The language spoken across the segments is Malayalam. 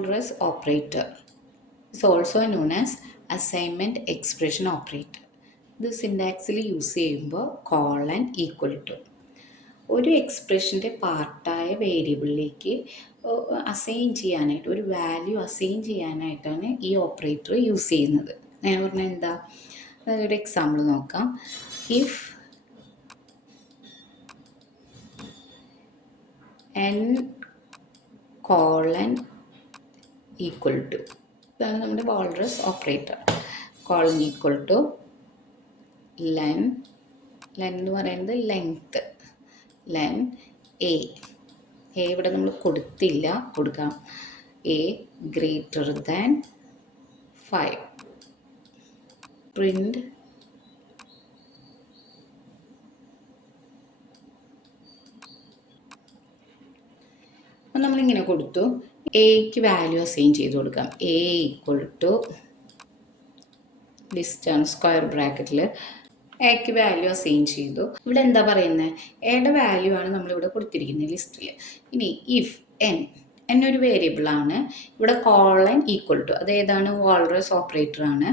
Walrus operator is also known as assignment expression operator. ഇത് സിൻടാക്സിൽ യൂസ് ചെയ്യുമ്പോൾ കോളൻ ഈക്വൽ ടു ഒരു എക്സ്പ്രഷൻ്റെ പാർട്ടായ വേരിയബിളിലേക്ക് അസൈൻ ചെയ്യാനായിട്ട് ഒരു വാല്യൂ അസൈൻ ചെയ്യാനായിട്ടാണ് ഈ ഓപ്പറേറ്റർ യൂസ് ചെയ്യുന്നത്. ഞാൻ പറഞ്ഞാൽ എന്താ, ഒരു എക്സാമ്പിൾ നോക്കാം. If n colon equal to, ഇതാണ് നമ്മുടെ walrus operator. Colon equal to len എന്ന് പറയുന്നത് ലെങ്ത്ത്, ലെൻ എ ഇവിടെ നമ്മൾ കൊടുത്തില്ല, കൊടുക്കാം. A greater than 5. പ്രിൻ്റ് അപ്പം നമ്മളിങ്ങനെ കൊടുത്തു. എക്ക് വാല്യൂ അസൈൻ ചെയ്ത് കൊടുക്കാം. എ ഈക്വൽ ടു ലിസ്റ്റാണ്, സ്ക്വയർ ബ്രാക്കറ്റിൽ എക്ക് വാല്യൂ അസൈൻ ചെയ്തു. ഇവിടെ എന്താ പറയുന്നത്, എയുടെ വാല്യൂ ആണ് നമ്മളിവിടെ കൊടുത്തിരിക്കുന്നത് ലിസ്റ്റിൽ. ഇനി ഇഫ് എൻ ഒരു വേരിയബിളാണ്. ഇവിടെ കോളൻ ഈക്വൽ ടു, അത് ഏതാണ്, വാൾറസ് ഓപ്പറേറ്റർ ആണ്.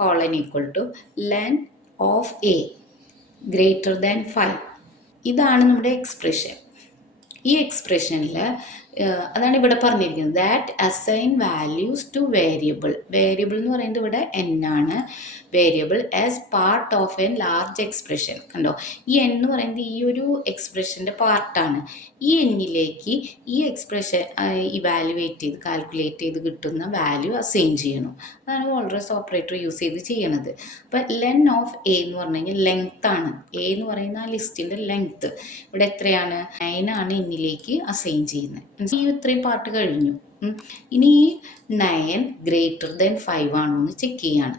Colon equal to len of A greater than 5. ഇതാണ് നമ്മുടെ എക്സ്പ്രഷൻ. ഈ എക്സ്പ്രഷനിൽ അതാണ് ഇവിടെ പറഞ്ഞിരിക്കുന്നത്, that assign values to variable. Variable എന്ന് പറയുന്നത് ഇവിടെ n ആണ്. Variable as part of an large expression. കണ്ടോ, ഈ n എന്ന് പറയുന്നത് ഈ ഒരു എക്സ്പ്രഷൻ്റെ പാർട്ടാണ്. ഈ എന്നിലേക്ക് ഈ എക്സ്പ്രഷൻ ഇവാലുവേറ്റ് ചെയ്ത് കാൽക്കുലേറ്റ് ചെയ്ത് കിട്ടുന്ന വാല്യൂ അസൈൻ ചെയ്യണം. അതാണ് വാൾറസ് ഓപ്പറേറ്റർ യൂസ് ചെയ്ത് ചെയ്യണത്. അപ്പം ലെൻ ഓഫ് എ എന്ന് പറഞ്ഞു കഴിഞ്ഞാൽ ലെങ്ത് ആണ്. എ എന്ന് പറയുന്ന ആ ലിസ്റ്റിൻ്റെ ലെങ്ത്ത് ഇവിടെ എത്രയാണ്, 9 ആണ് എന്നിലേക്ക് അസൈൻ ചെയ്യുന്നത്. ഈ ഇത്രയും പാർട്ട് കഴിഞ്ഞു. ഇനി ഈ 9 ഗ്രേറ്റർ ദാൻ 5 ആണോ എന്ന് ചെക്ക് ചെയ്യാണ്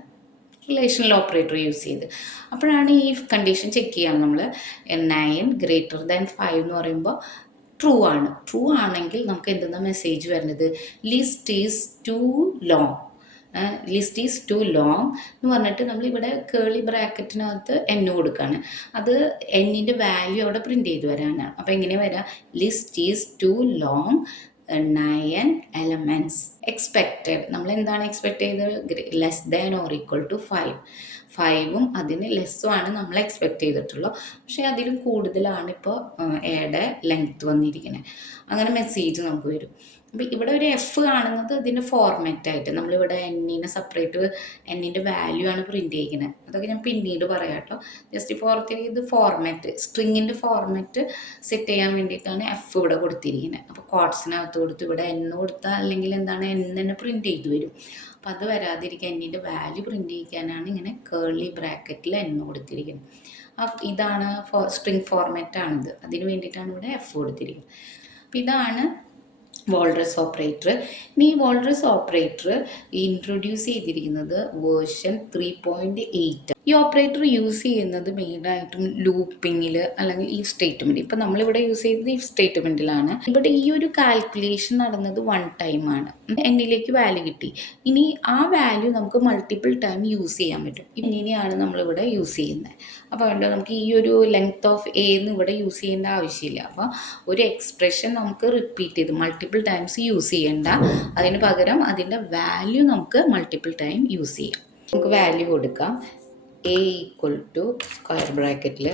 റിലേഷണൽ ഓപ്പറേറ്റർ യൂസ് ചെയ്ത്. അപ്പോഴാണ് ഈ കണ്ടീഷൻ ചെക്ക് ചെയ്യാണ് നമ്മൾ. 9 ഗ്രേറ്റർ ദാൻ 5 എന്ന് പറയുമ്പോൾ ട്രൂ ആണ്. ട്രൂ ആണെങ്കിൽ നമുക്ക് എന്തെന്നാ മെസ്സേജ് വരുന്നത്, list is too long. List is too long എന്ന് പറഞ്ഞിട്ട് നമ്മളിവിടെ കേളി ബ്രാക്കറ്റിനകത്ത് n കൊടുക്കുകയാണ്. അത് എന്നിൻ്റെ വാല്യൂ അവിടെ പ്രിൻ്റ് ചെയ്ത് വരാനാണ്. അപ്പോൾ എങ്ങനെ വരാം, list is too long 9 elements expected. നമ്മൾ എന്താണ് എക്സ്പെക്ട് ചെയ്തത്, less than or equal to 5. 5ഉം അതിന് ലെസ്സും ആണ് നമ്മൾ എക്സ്പെക്ട് ചെയ്തിട്ടുള്ളൂ. പക്ഷേ അതിലും കൂടുതലാണ് ഇപ്പോൾ എയുടെ ലെങ്ത്ത് വന്നിരിക്കുന്നത്. അങ്ങനെ മെസ്സേജ് നമുക്ക് വരും. അപ്പോൾ ഇവിടെ ഒരു എഫ് കാണുന്നത് ഇതിൻ്റെ ഫോർമാറ്റായിട്ട്, നമ്മളിവിടെ എന്നിനെ സെപ്പറേറ്റ് എന്നിൻ്റെ വാല്യൂ ആണ് പ്രിൻ്റ് ചെയ്യുന്നത്. അതൊക്കെ ഞാൻ പിന്നീട് പറയാം കേട്ടോ. ജസ്റ്റ് പുറത്തേക്ക് ഇത് ഫോർമാറ്റ്, സ്ട്രിങ്ങിൻ്റെ ഫോർമാറ്റ് സെറ്റ് ചെയ്യാൻ വേണ്ടിയിട്ടാണ് എഫ് ഇവിടെ കൊടുത്തിരിക്കുന്നത്. അപ്പോൾ കോഡ്സിനകത്ത് കൊടുത്ത് ഇവിടെ n കൊടുത്താൽ അല്ലെങ്കിൽ എന്താണ് n തന്നെ പ്രിൻ്റ് ചെയ്ത് വരും. അപ്പോൾ അത് വരാതിരിക്കാൻ എന്നിൻ്റെ വാല്യൂ പ്രിൻ്റ് ചെയ്യിക്കാനാണ് ഇങ്ങനെ കേളി ബ്രാക്കറ്റിൽ n കൊടുത്തിരിക്കുന്നത്. അപ്പോൾ ഇതാണ് സ്ട്രിങ് ഫോർമാറ്റാണിത്, അതിന് വേണ്ടിയിട്ടാണ് ഇവിടെ എഫ് കൊടുത്തിരിക്കുന്നത്. അപ്പോൾ ഇതാണ് വാൾറസ് ഓപ്പറേറ്റർ. ഇനി ഈ വാൾറസ് ഓപ്പറേറ്റർ ഇൻട്രൊഡ്യൂസ് ചെയ്തിരിക്കുന്നത് വേർഷൻ 3.8. ഈ ഓപ്പറേറ്റർ യൂസ് ചെയ്യുന്നത് മെയിനായിട്ടും ലൂപ്പിങ്ങിൽ അല്ലെങ്കിൽ ഈ സ്റ്റേറ്റ്മെൻറ്റ്. ഇപ്പം നമ്മളിവിടെ യൂസ് ചെയ്തത് ഈ സ്റ്റേറ്റ്മെൻറ്റിലാണ്. ഇവിടെ ഈ ഒരു കാൽക്കുലേഷൻ നടന്നത് 1 ടൈമാണ്. എന്നിലേക്ക് വാല്യൂ കിട്ടി. ഇനി ആ വാല്യൂ നമുക്ക് മൾട്ടിപ്പിൾ ടൈം യൂസ് ചെയ്യാൻ പറ്റും. ഇങ്ങനെയാണ് നമ്മളിവിടെ യൂസ് ചെയ്യുന്നത്. അപ്പോൾ വേണ്ട നമുക്ക് ഈ ഒരു ലെങ്ത് ഓഫ് എ എന്ന് ഇവിടെ യൂസ് ചെയ്യേണ്ട ആവശ്യമില്ല. അപ്പോൾ ഒരു എക്സ്പ്രഷൻ നമുക്ക് റിപ്പീറ്റ് ചെയ്ത് മൾട്ടിപ്പിൾ ടൈംസ് യൂസ് ചെയ്യേണ്ട, അതിന് പകരം അതിൻ്റെ വാല്യൂ നമുക്ക് മൾട്ടിപ്പിൾ ടൈം യൂസ് ചെയ്യാം. നമുക്ക് വാല്യൂ കൊടുക്കാം. എ ഈക്വൽ ടു സ്ക്വയർ ബ്രാക്കറ്റിൽ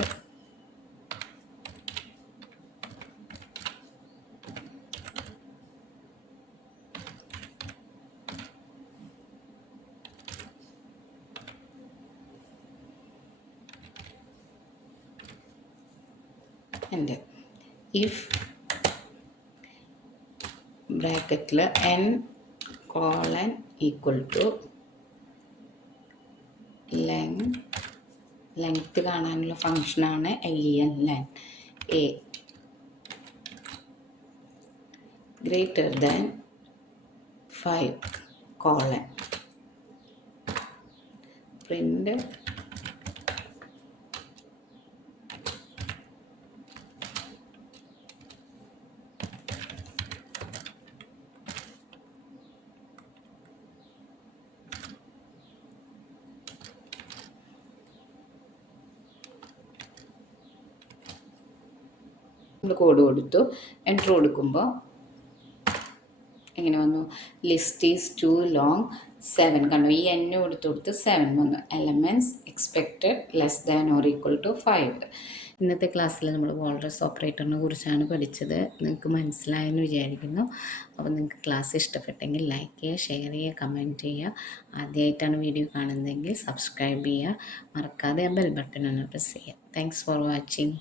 എൻ്റെ ഇഫ് ബ്രാക്കറ്റിൽ n colon equal to length കാണാനുള്ള ഫങ്ഷനാണ് len len A greater than 5 colon print നമ്മൾ കോഡ് കൊടുത്തു. എൻ്റർ കൊടുക്കുമ്പോൾ എങ്ങനെ വന്നു? ലിസ്റ്റ് ഈസ് ടു ലോങ് 7 കണ്ടു. ഈ n കൊടുത്ത് 7 വന്നു. Elements expected less than or equal to 5. ഇന്നത്തെ ക്ലാസ്സിൽ നമ്മൾ വോൾറസ് ഓപ്പറേറ്ററിനെ കുറിച്ചാണ് പഠിച്ചത്. നിങ്ങൾക്ക് മനസ്സിലായെന്ന് വിചാരിക്കുന്നു. അപ്പോൾ നിങ്ങൾക്ക് ക്ലാസ് ഇഷ്ടപ്പെട്ടെങ്കിൽ ലൈക്ക് ചെയ്യുക, ഷെയർ ചെയ്യുക, കമൻറ്റ് ചെയ്യുക. ആദ്യമായിട്ടാണ് വീഡിയോ കാണുന്നതെങ്കിൽ സബ്സ്ക്രൈബ് ചെയ്യുക. മറക്കാതെ ആ ബെൽ ബട്ടൺ ഒന്ന് പ്രസ് ചെയ്യുക. Thanks for watching.